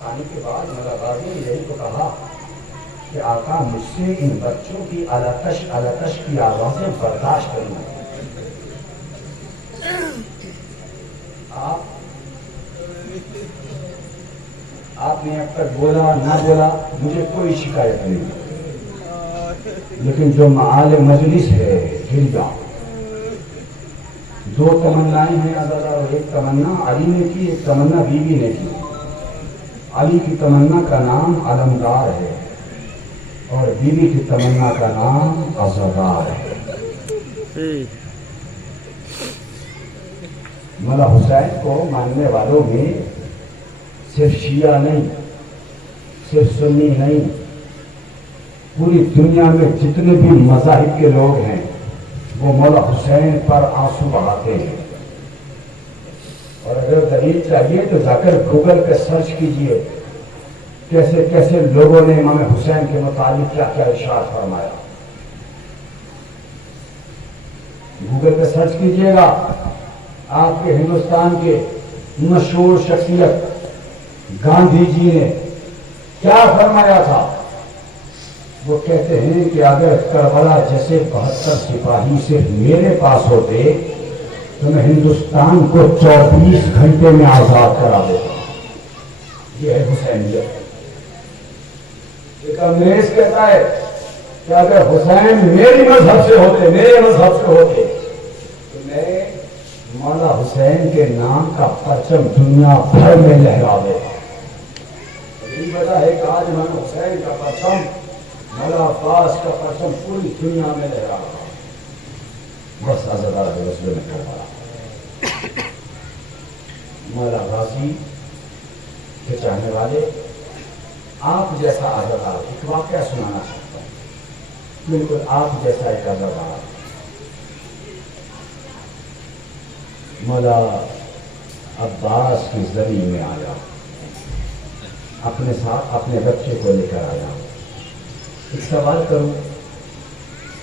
آنے کے بعد مولا غازی نے یہی تو کہا کہ آقا مجھ سے ان بچوں کی الاتش کی آوازیں برداشت کرنا. آپ نے اب تک بولا نہ بولا مجھے کوئی شکایت نہیں, لیکن جو معال مجلس ہے گر جاؤ. دو تمنائیں ہیں عزیزہ, ایک تمنا علی نے کی, ایک تمنا بیوی نے کی. علی کی تمنا کا نام علمدار ہے اور بیوی کی تمنا کا نام عزادار ہے. مولا حسین کو ماننے والوں میں صرف شیعہ نہیں, صرف سنی نہیں, پوری دنیا میں جتنے بھی مذاہب کے لوگ ہیں وہ مولا حسین پر آنسو بہاتے ہیں. اور اگر دلیل چاہیے تو جا کر گوگل پہ سرچ کیجئے کیسے کیسے لوگوں نے امام حسین کے متعلق کیا کیا ارشاد فرمایا. گوگل پہ سرچ کیجئے گا, آپ کے ہندوستان کے مشہور شخصیت گاندھی جی نے کیا فرمایا تھا. وہ کہتے ہیں کہ اگر کربلا جیسے 72 سپاہی صرف میرے پاس ہوتے تو میں ہندوستان کو 24 گھنٹے میں آزاد کرا دیتا. یہ ہے حسینیت. ایک انگریز کہتا ہے کہ اگر حسین میری مذہب سے ہوتے, میرے مذہب سے ہوتے تو میں مولا حسین کے نام کا پرچم دنیا بھر میں لہرا دیتا. یہی وجہ ہے کہ آج مولا حسین کا پرچم, مولا عباس کا پرچم پوری دنیا میں لہرا رہا. بس عزادار رسول میں کربلا. مولا غازی کے چاہنے والے, آپ جیسا عزادار ایک واقعہ سنانا چاہتا ہوں, بالکل آپ جیسا ایک عزادار مولا عباس کی زمین میں آیا, اپنے ساتھ اپنے بچے کو لے کر آیا. ایک سوال کروں,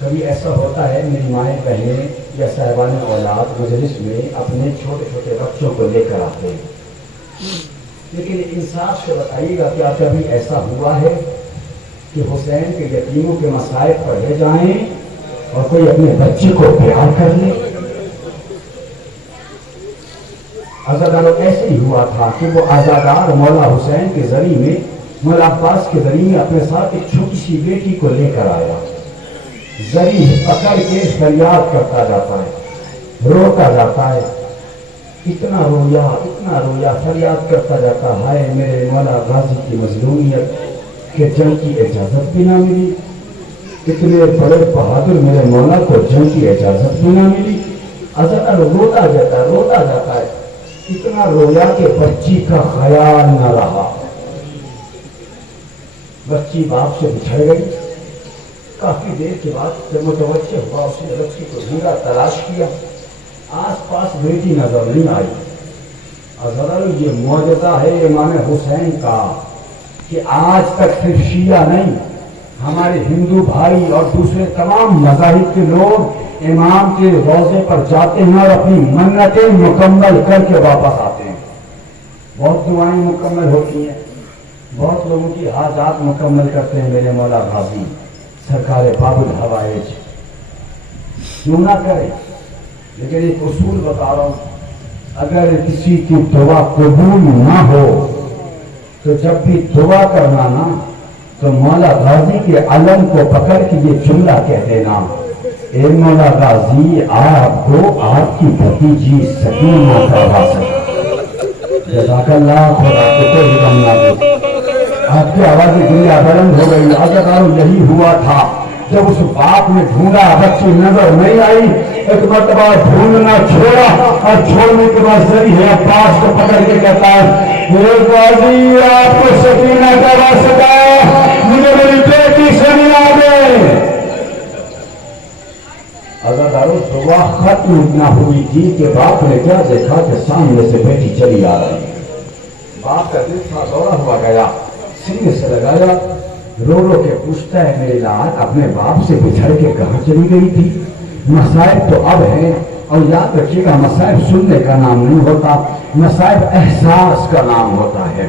کبھی ایسا ہوتا ہے میری مائیں بہنیں یا صاحبان اولاد مجلس میں اپنے چھوٹے چھوٹے بچوں کو لے کر آتے ہیں, لیکن انصاف سے بتائیے گا کیا کبھی ایسا ہوا ہے کہ حسین کے یتیموں کے مصائب پڑھے جائیں اور کوئی اپنے بچے کو پیار کر لے؟ عزاداروں ایسے ہی ہوا تھا کہ وہ عزادار مولا حسین کے ذریعے میں, مولا عباس کے ذریعے میں اپنے ساتھ ایک چھوٹی سی بیٹی کو لے کر آیا. ذریعے پکڑ کے فریاد کرتا جاتا ہے, روتا جاتا ہے, اتنا رویا فریاد کرتا جاتا ہے, میرے مولا غازی کی مظلومیت کہ جنگ کی اجازت بھی نہ ملی, اتنے بڑے بہادر میرے مولا کو جنگ کی اجازت بھی نہ ملی. عزادار روتا جاتا ہے, اتنا رویا کہ بچی کا خیال نہ رہا. بچی باپ سے بچھڑ گئی. کافی دیر کے بعد جب متوجہ ہوا اس نے بچی کو ڈھونڈا, تلاش کیا, آس پاس بیٹی نظر نہیں آئی. عزادار یہ معجزہ ہے امام حسین کا کہ آج تک صرف شیعہ نہیں, ہمارے ہندو بھائی اور دوسرے تمام مذاہب کے لوگ امام کے روضے پر جاتے ہیں اور اپنی منتیں مکمل کر کے واپس آتے ہیں. بہت دعائیں مکمل ہوتی ہیں, بہت لوگوں کی حاجات مکمل کرتے ہیں میرے مولا غازی سرکار باب الحوائج. کیوں نہ کرے, لیکن ایک اصول بتا رہا ہوں, اگر کسی کی دعا قبول نہ ہو تو جب بھی دعا کرنا نا تو مولا غازی کے علم کو پکڑ کے یہ جملہ کہہ دینا, اے مولا غازی آپ کو آپ کی بھتیجی سکینہ کا واسطہ. جزاک اللہ, خدا کو کوئی غم نہ دے. آپ کی آوازیں دنیا بلند ہو گئی. عزاداروں یہی ہوا تھا جب اس باپ نے ڈھونڈا, بچی نظر نہیں آئی, ایک مرتبہ ڈھونڈنا چھوڑا اور چھوڑنے کے بعد ذریعے عباس کو پکڑ کے کہتا ہے, اے غازی آپ کو سکینہ کا واسطہ, مجھے میری بیٹی سے ملا دے. عزاداروں دعا ختم نہ ہوئی تھی کہ باپ نے کیا دیکھا کہ سامنے سے بیٹی چلی آ رہی. باپ کا دل تھا دورہ ہوا گیا, سینے سے لگایا, رو کے پوچھتا ہے میری لال اپنے باپ سے بچھڑ کے کہاں چلی گئی تھی؟ مصائب تو اب ہیں, اور یاد رکھیے گا مصائب سننے کا نام نہیں ہوتا, مصائب احساس کا نام ہوتا ہے.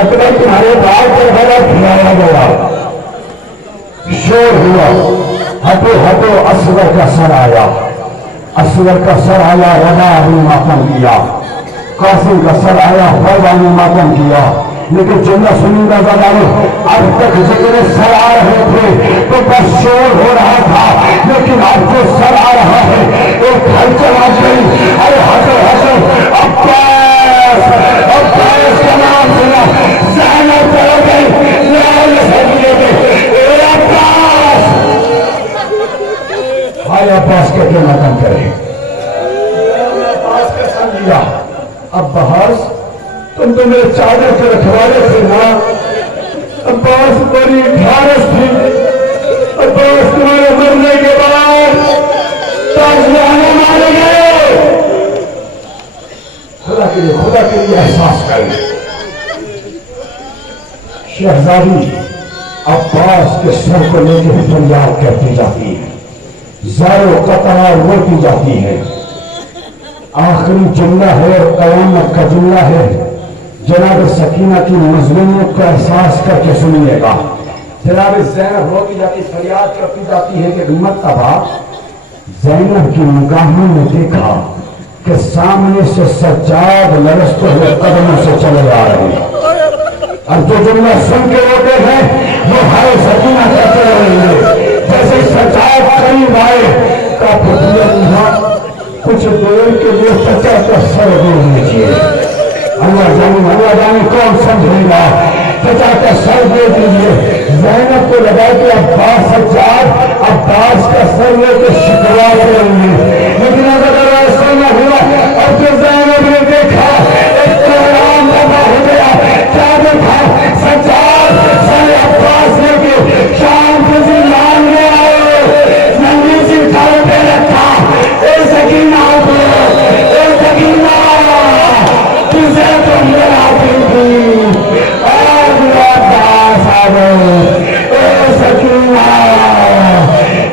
اکبر تمہارے بال پر بڑا کھلایا گیا، شور ہوا، ہٹو ہٹو اصغر کا سر آیا، اصغر کا سر آیا، رضا نے ماتم کیا، قاسم کا سر آیا، فیضا نے ماتم کیا، لیکن جملہ سنی گا زدانو، اب تک جتنے سر آ رہے تھے تو بس شور ہو رہا تھا، لیکن اب جو سر آ رہا ہے ایک ہلچل آ گئی، ارے ہٹو ہٹو، عباس کا نام سنا، زینب چل گئی، لال سبیے میں، اے عباس، ہائے عباس کے کیا ماتم کرے، عباس کا سن لیا، عباس تم تو میرے چادر کے رکھوالے تھے نا، عباس بڑی ڈھارس تھی، عباس تمہارے مرنے کے بعد تاجیانے مارے گئے، خدا کے لیے احساس کریں، شہزادی عباس کے سر کو لے کے فریاد کرتی جاتی ہے، زار و قطرہ روتی جاتی ہے، آخری جملہ ہے اور قیامت کا جملہ ہے، جناب سکینہ کی مظلومیت کو احساس کر کے سنیے گا، جناب زینب روتی جاتی فریاد کرتی جاتی ہے کہ مرتبہ زینب کی نگاہوں نے دیکھا کہ سامنے سے سجاد لرزتے ہوئے قدموں سے چلے آ رہے ہیں، اور جو جملہ سن کے روتے ہیں وہ ہائے سکینہ کہتے رہے، جیسے سجاد قریب آئے کا فتیت کچھ دیر کے لیے چچا کا سر دے دیجیے، اللہ جانے کون سمجھے گا، چچا کا سر دے دیجیے، زینب کو لگا کہ عباس سجاد عباس کا سر لے کے شکوا کریں گے، لیکن اگر ایسا نہ ہوا اور پھر زینب نے دیکھا ایک قرآن دبا ہو گیا، کیا دیکھا سجاد سر عباس لے کے شام کے زندان میں آئے، ننگی سی کھڑے پہ رکھا، اے سکینہ اے سکینہ کسے تم ملاتی تھی، آج عباس آ گئے، اے سکینہ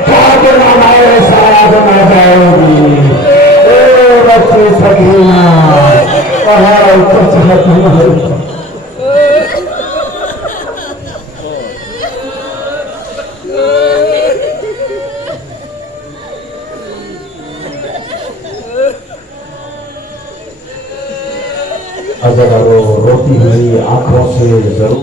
کیا دن ہمارے ساتھ نہ جائے گی، اے بچی سکینہ کہاں کچھ نہیں، اگر روتی ہوئی آنکھوں سے ضرور